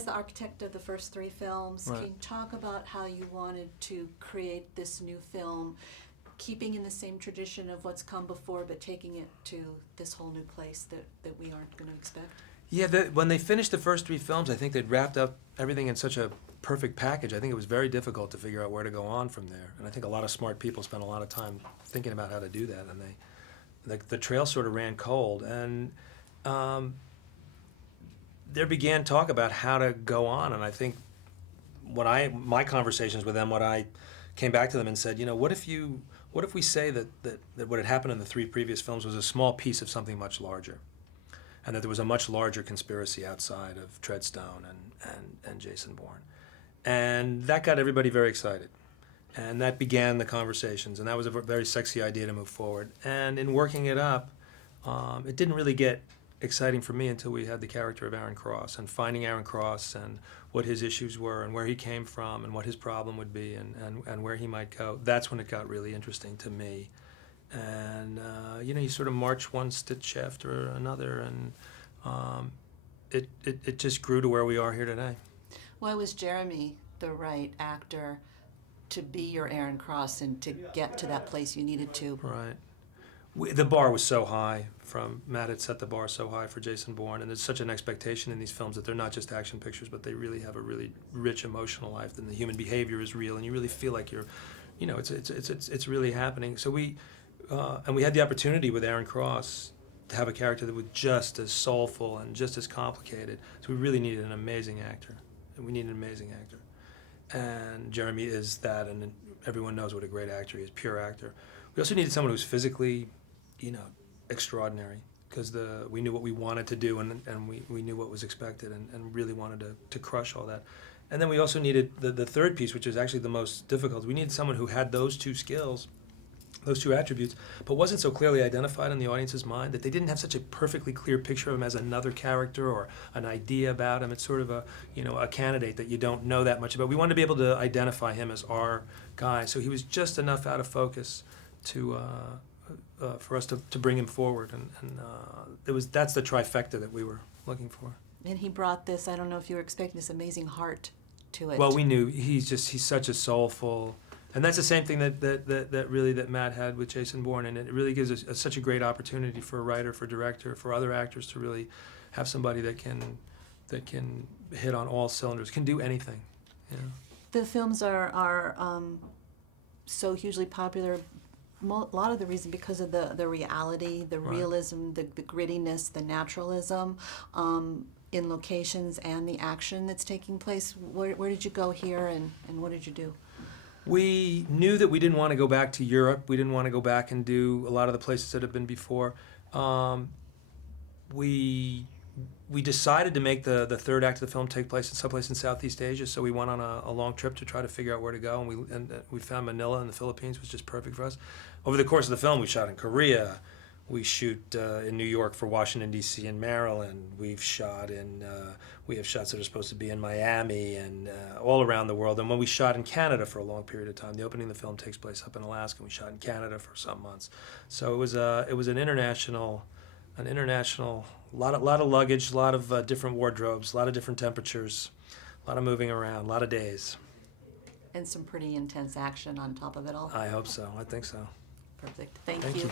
as the architect of the first three films, Right. can you talk about how you wanted to create this new film, keeping in the same tradition of what's come before, but taking it to this whole new place that we aren't going to expect? Yeah, when they finished the first three films, I think they'd wrapped up everything in such a perfect package. I think it was very difficult to figure out where to go on from there. And I think a lot of smart people spent a lot of time thinking about how to do that. And the trail sort of ran cold. And there began talk about how to go on. And I think my conversations with them, what I came back to them and said, what if we say that what had happened in the three previous films was a small piece of something much larger? And that there was a much larger conspiracy outside of Treadstone and Jason Bourne. And that got everybody very excited. And that began the conversations, and that was a very sexy idea to move forward. And in working it up, it didn't really get exciting for me until we had the character of Aaron Cross, and finding Aaron Cross and what his issues were and where he came from and what his problem would be and where he might go. That's when it got really interesting to me. And you sort of march one stitch after another, and it just grew to where we are here today. Why was Jeremy the right actor to be your Aaron Cross and to get to that place you needed to? Right. The bar was so high. Matt had set the bar so high for Jason Bourne, and there's such an expectation in these films that they're not just action pictures, but they really have a really rich emotional life, and the human behavior is real, and you really feel like it's really happening. So we had the opportunity with Aaron Cross to have a character that was just as soulful and just as complicated. So we really needed an amazing actor. We needed an amazing actor. And Jeremy is that, and everyone knows what a great actor he is, pure actor. We also needed someone who's physically, extraordinary, because we knew what we wanted to do, and we knew what was expected, and really wanted to crush all that. And then we also needed the third piece, which is actually the most difficult. We needed someone who had those two skills, those two attributes, but wasn't so clearly identified in the audience's mind, that they didn't have such a perfectly clear picture of him as another character or an idea about him. It's sort of a candidate that you don't know that much about. We wanted to be able to identify him as our guy, so he was just enough out of focus for us to bring him forward, and that's the trifecta that we were looking for. And he brought this, I don't know if you were expecting, this amazing heart to it. Well, we knew he's such a soulful. And that's the same thing that Matt had with Jason Bourne, and it really gives us such a great opportunity for a writer, for a director, for other actors to really have somebody that can hit on all cylinders, can do anything. The films are so hugely popular. A lot of the reason because of the reality, the Right. realism, the grittiness, the naturalism in locations, and the action that's taking place. Where did you go here, and what did you do? We knew that we didn't want to go back to Europe. We didn't want to go back and do a lot of the places that have been before. We decided to make the third act of the film take place in someplace in Southeast Asia, so we went on a long trip to try to figure out where to go, and we found Manila in the Philippines, which was just perfect for us. Over the course of the film, we shot in Korea. We shoot in New York for Washington, D.C. and Maryland. We have shots that are supposed to be in Miami and all around the world. And when we shot in Canada for a long period of time, the opening of the film takes place up in Alaska, and we shot in Canada for some months. So it was an international, lot of luggage, a lot of different wardrobes, a lot of different temperatures, a lot of moving around, a lot of days. And some pretty intense action on top of it all. I hope so. I think so. Perfect. Thank Thank you. you.